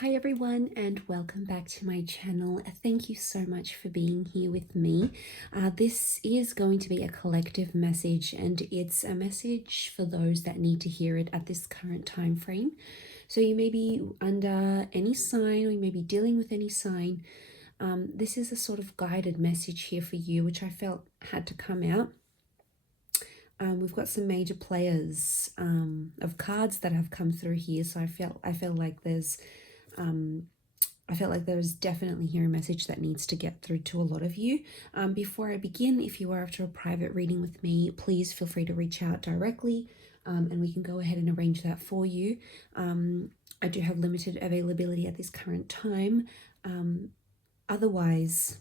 Hi everyone, and welcome back to my channel. Thank you so much for being here with me. This is going to be a collective message, and it's a message for those that need to hear it at this current time frame. So you may be under any sign, or you may be dealing with any sign. This is a sort of guided message here for you, which I felt had to come out. We've got some major players of cards that have come through here, so I felt like there's I felt like there was definitely here a message that needs to get through to a lot of you. Before I begin, if you are after a private reading with me, please feel free to reach out directly, and we can go ahead and arrange that for you. I do have limited availability at this current time. Otherwise,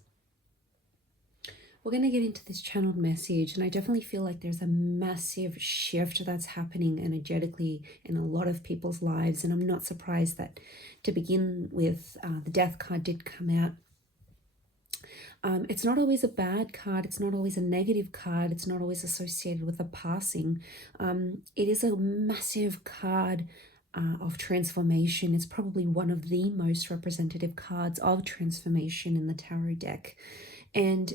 we're going to get into this channeled message, and I definitely feel like there's a massive shift that's happening energetically in a lot of people's lives, and I'm not surprised that to begin with, the death card did come out. It's not always a bad card, it's not always a negative card, it's not always associated with a passing. It is a massive card of transformation. It's probably one of the most representative cards of transformation in the tarot deck. And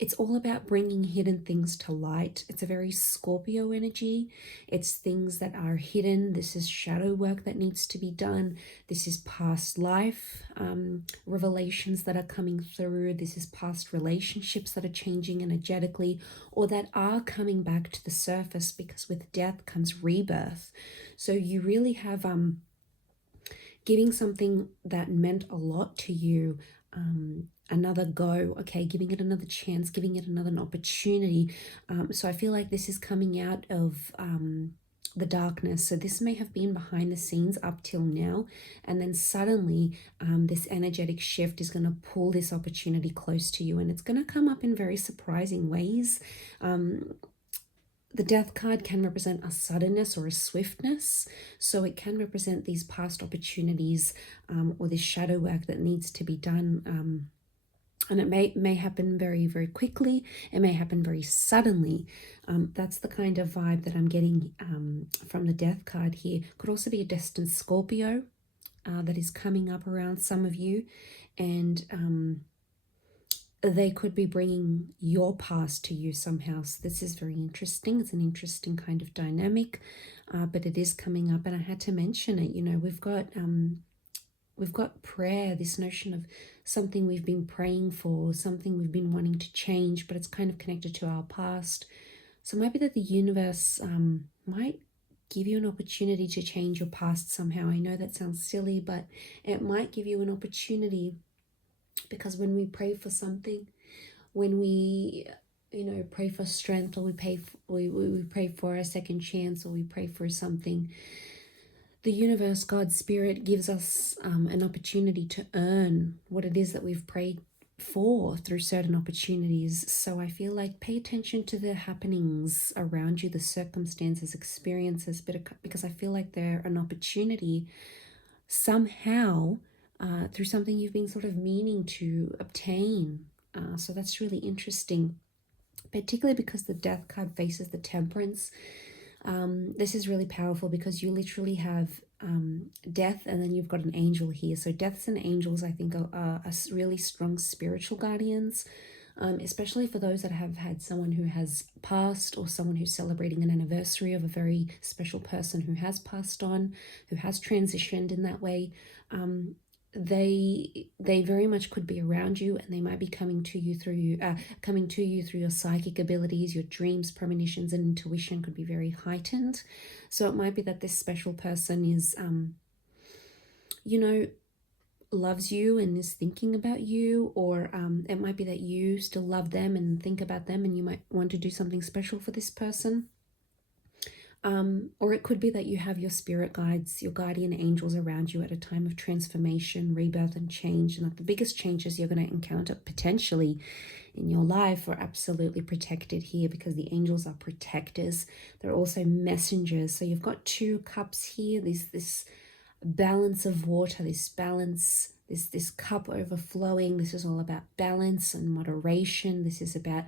it's all about bringing hidden things to light. It's a very Scorpio energy. It's things that are hidden. This is shadow work that needs to be done. This is past life revelations that are coming through. This is past relationships that are changing energetically, or that are coming back to the surface, because with death comes rebirth. So you really have giving something that meant a lot to you another go, okay, giving it another chance, giving it another opportunity. So I feel like this is coming out of the darkness. So this may have been behind the scenes up till now, and then suddenly this energetic shift is going to pull this opportunity close to you, and it's going to come up in very surprising ways. The death card can represent a suddenness or a swiftness, so it can represent these past opportunities or this shadow work that needs to be done. And it may happen very, very quickly. It may happen very suddenly. That's the kind of vibe that I'm getting from the death card here. Could also be a destined Scorpio that is coming up around some of you. And they could be bringing your past to you somehow. So this is very interesting. It's an interesting kind of dynamic, but it is coming up. And I had to mention it. You know, we've got prayer, this notion of something we've been praying for, something we've been wanting to change, but it's kind of connected to our past. So it might be that the universe might give you an opportunity to change your past somehow. I know that sounds silly, but it might give you an opportunity, because when we pray for something, when we pray for strength, or we pray for a second chance, or we pray for something, the universe, God, Spirit, gives us an opportunity to earn what it is that we've prayed for through certain opportunities. So I feel like pay attention to the happenings around you, the circumstances, experiences, because I feel like they're an opportunity somehow through something you've been sort of meaning to obtain. So that's really interesting, particularly because the death card faces the Temperance. This is really powerful because you literally have death, and then you've got an angel here. So deaths and angels, I think, are really strong spiritual guardians, especially for those that have had someone who has passed, or someone who's celebrating an anniversary of a very special person who has passed on, who has transitioned in that way. They very much could be around you, and they might be coming to you through your psychic abilities. Your dreams, premonitions, and intuition could be very heightened. So it might be that this special person is loves you and is thinking about you, or it might be that you still love them and think about them, and you might want to do something special for this person. Or it could be that you have your spirit guides, your guardian angels around you at a time of transformation, rebirth, and change. And that the biggest changes you're going to encounter potentially in your life are absolutely protected here, because the angels are protectors. They're also messengers. So you've got 2 cups here. This balance of water, this balance, this cup overflowing. This is all about balance and moderation. This is about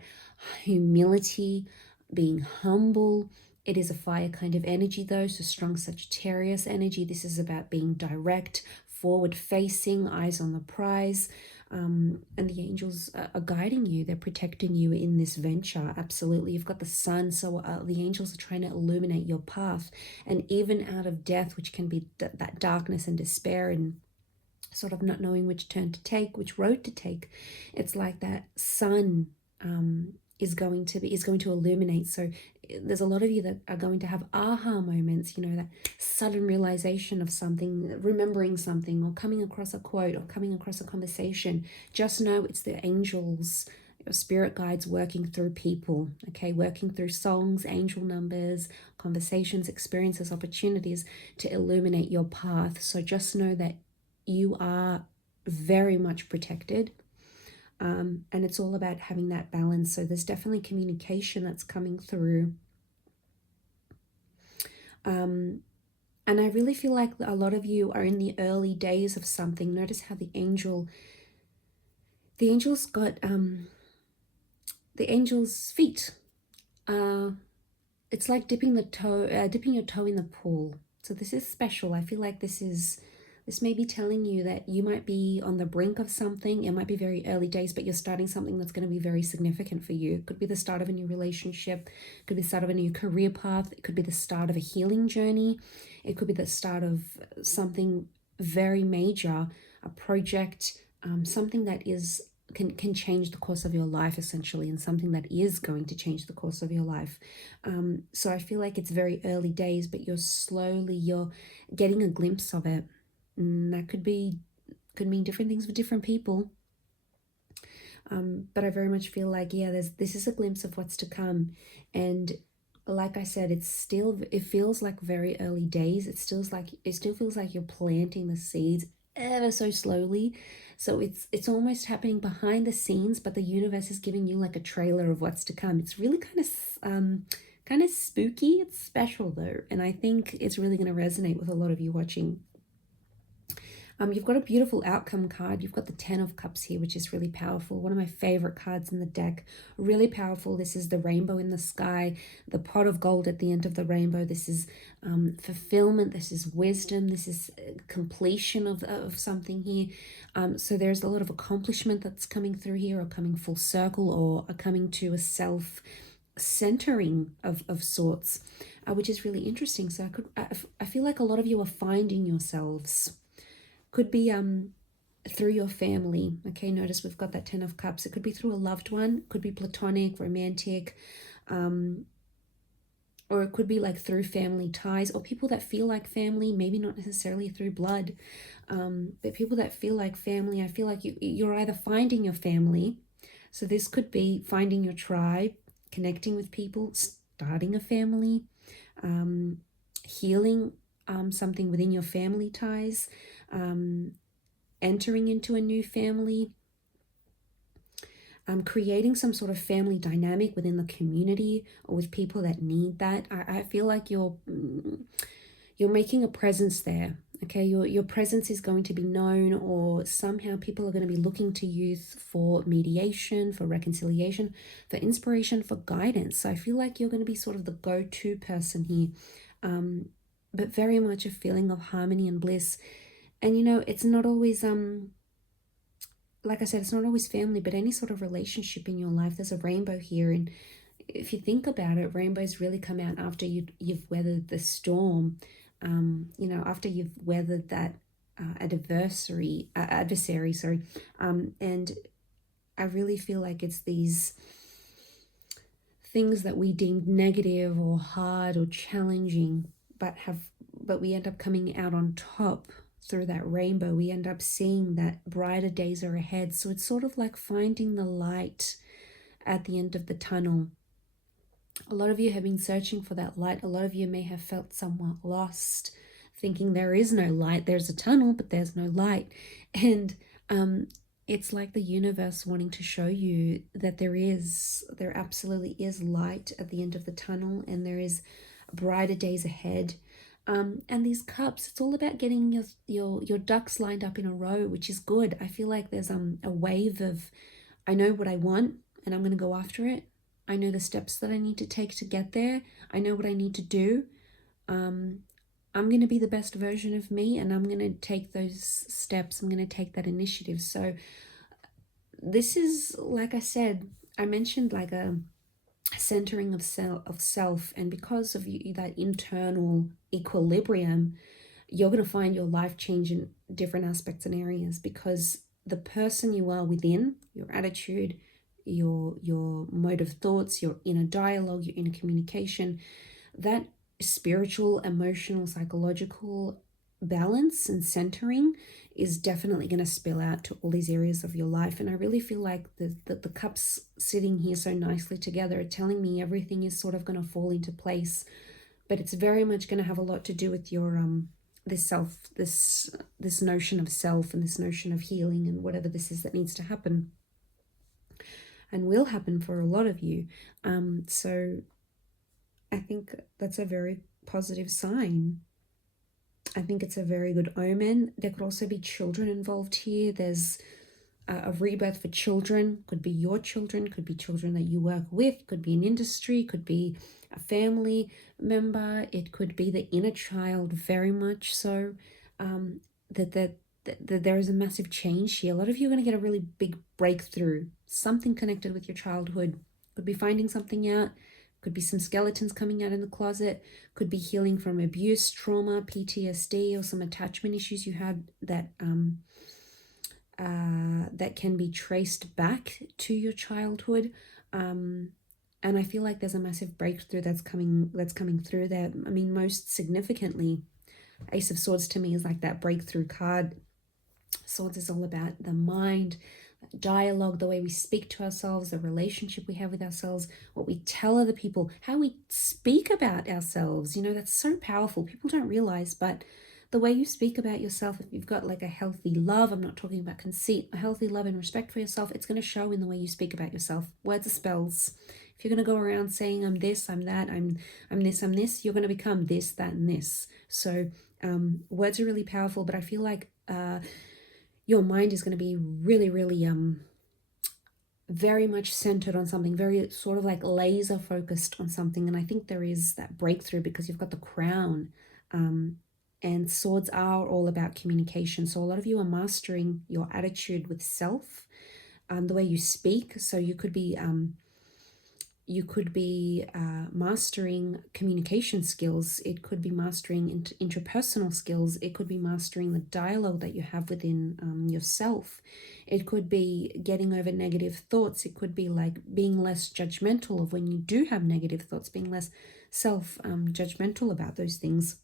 humility, being humble, It is a fire kind of energy though, so strong Sagittarius energy. This is about being direct, forward facing, eyes on the prize. And the angels are guiding you. They're protecting you in this venture. Absolutely. You've got the sun, so the angels are trying to illuminate your path. And even out of death, which can be that darkness and despair and sort of not knowing which turn to take, which road to take, it's like that sun is going to illuminate. So there's a lot of you that are going to have aha moments, you know, that sudden realization of something, remembering something, or coming across a quote, or coming across a conversation. Just know it's the angels, your spirit guides working through people, okay, working through songs, angel numbers, conversations, experiences, opportunities to illuminate your path. So just know that you are very much protected. And it's all about having that balance. So there's definitely communication that's coming through. And I really feel like a lot of you are in the early days of something. Notice how the angel's got the angel's feet. It's like dipping your toe in the pool. So this is special. I feel like this may be telling you that you might be on the brink of something. It might be very early days, but you're starting something that's going to be very significant for you. It could be the start of a new relationship. It could be the start of a new career path. It could be the start of a healing journey. It could be the start of something very major, a project, something that can change the course of your life, essentially, and something that is going to change the course of your life. So I feel like it's very early days, but you're getting a glimpse of it. That could mean different things for different people. But I very much feel like, yeah, this is a glimpse of what's to come. And like I said, it feels like very early days. It still feels like you're planting the seeds ever so slowly. So it's almost happening behind the scenes, but the universe is giving you like a trailer of what's to come. It's really kind of spooky. It's special though, and I think it's really going to resonate with a lot of you watching. You've got a beautiful outcome card. You've got the 10 of Cups here, which is really powerful. One of my favorite cards in the deck. Really powerful. This is the rainbow in the sky, the pot of gold at the end of the rainbow. This is fulfillment. This is wisdom. This is completion of something here. So there's a lot of accomplishment that's coming through here, or coming full circle, or coming to a self-centering of sorts, which is really interesting. So I feel like a lot of you are finding yourselves. Could be through your family. Okay, notice we've got that 10 of Cups. It could be through a loved one, could be platonic, romantic, or it could be like through family ties, or people that feel like family, maybe not necessarily through blood, but people that feel like family. I feel like you're either finding your family, so this could be finding your tribe, connecting with people, starting a family, healing something within your family ties, entering into a new family, creating some sort of family dynamic within the community or with people that need that. I feel like you're making a presence there. Okay, your presence is going to be known, or somehow people are going to be looking to you for mediation, for reconciliation, for inspiration, for guidance. So I feel like you're going to be sort of the go-to person here, but very much a feeling of harmony and bliss. And you know, it's not always like I said, it's not always family, but any sort of relationship in your life. There's a rainbow here, and if you think about it, rainbows really come out after you've weathered the storm. You know, after you've weathered that adversary, and I really feel like it's these things that we deemed negative or hard or challenging, but we end up coming out on top through that rainbow. We end up seeing that brighter days are ahead. So it's sort of like finding the light at the end of the tunnel. A lot of you have been searching for that light. A lot of you may have felt somewhat lost, thinking there is no light. There's a tunnel, but there's no light. And it's like the universe wanting to show you that there absolutely is light at the end of the tunnel, and there is brighter days ahead. And these cups, it's all about getting your ducks lined up in a row, which is good. I feel like there's a wave of, I know what I want and I'm going to go after it. I know the steps that I need to take to get there. I know what I need to do. Um, I'm going to be the best version of me, and I'm going to take those steps. I'm going to take that initiative. So this is, like I said, I mentioned like a centering of self, and because of that internal equilibrium, you're going to find your life change in different aspects and areas, because the person you are within, your attitude, your mode of thoughts, your inner dialogue, your inner communication, that spiritual, emotional, psychological balance and centering is definitely going to spill out to all these areas of your life. And I really feel like the cups sitting here so nicely together are telling me everything is sort of going to fall into place, but it's very much going to have a lot to do with your this notion of self, and this notion of healing, and whatever this is that needs to happen and will happen for a lot of you. So I think that's a very positive sign. I think it's a very good omen. There could also be children involved here. There's a rebirth for children. Could be your children, could be children that you work with, could be an industry, could be a family member. It could be the inner child, very much so. That there is a massive change here. A lot of you are going to get a really big breakthrough, something connected with your childhood. Could be finding something out, could be some skeletons coming out in the closet, could be healing from abuse, trauma, PTSD, or some attachment issues you had that that can be traced back to your childhood. And I feel like there's a massive breakthrough that's coming through there. I mean, most significantly, Ace of Swords to me is like that breakthrough card. Swords is all about the mind, dialogue, the way we speak to ourselves, the relationship we have with ourselves, what we tell other people, how we speak about ourselves. You know, that's so powerful. People don't realize, but the way you speak about yourself, if you've got like a healthy love, I'm not talking about conceit, a healthy love and respect for yourself, it's going to show in the way you speak about yourself. Words are spells. If you're going to go around saying I'm this, I'm that, I'm this, you're going to become this, that, and this. So words are really powerful, but I feel like your mind is going to be really, really very much centered on something, very sort of like laser focused on something. And I think there is that breakthrough because you've got the crown. And swords are all about communication. So a lot of you are mastering your attitude with self, the way you speak. So you could be mastering communication skills. It could be mastering interpersonal skills. It could be mastering the dialogue that you have within yourself. It could be getting over negative thoughts. It could be like being less judgmental of when you do have negative thoughts, being less self-judgmental about those things.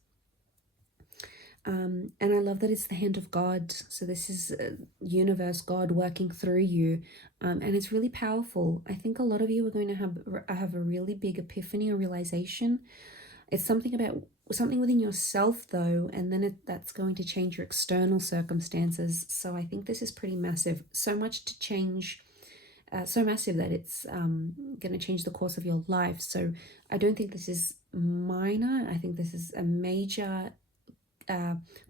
And I love that it's the hand of God. So this is universe, God working through you. And it's really powerful. I think a lot of you are going to have a really big epiphany or realization. It's something within yourself though, and then that's going to change your external circumstances. So I think this is pretty massive. So much to change. So massive that it's going to change the course of your life. So I don't think this is minor. I think this is a major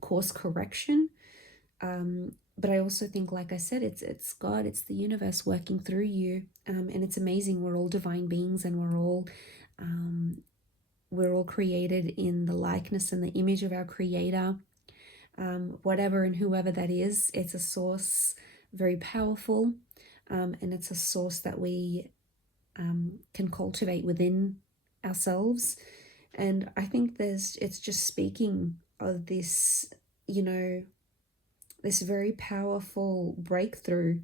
course correction, but I also think, like I said, it's God, it's the universe working through you, and it's amazing. We're all divine beings, and we're all created in the likeness and the image of our Creator. Whatever and whoever that is, it's a source very powerful, and it's a source that we can cultivate within ourselves. And I think it's just speaking of this, this very powerful breakthrough,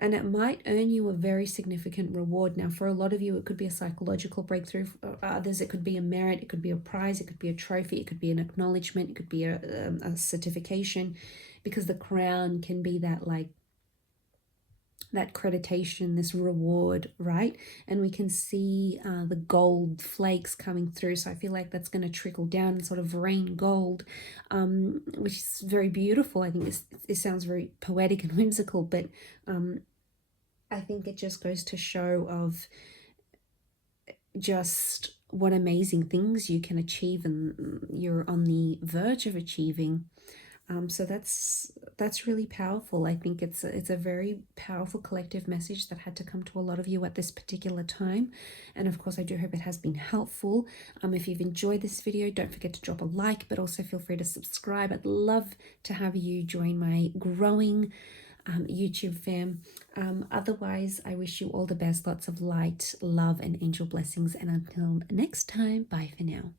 and it might earn you a very significant reward. Now, for a lot of you, it could be a psychological breakthrough. For others, it could be a merit, it could be a prize, it could be a trophy, it could be an acknowledgement, it could be a certification, because the crown can be that creditation, this reward, right? And we can see the gold flakes coming through. So I feel like that's going to trickle down and sort of rain gold, which is very beautiful. I think this sounds very poetic and whimsical, but I think it just goes to show of just what amazing things you can achieve and you're on the verge of achieving. So that's really powerful. I think it's a very powerful collective message that had to come to a lot of you at this particular time. And of course, I do hope it has been helpful. If you've enjoyed this video, don't forget to drop a like, but also feel free to subscribe. I'd love to have you join my growing YouTube fam. Otherwise, I wish you all the best, lots of light, love, and angel blessings. And until next time, bye for now.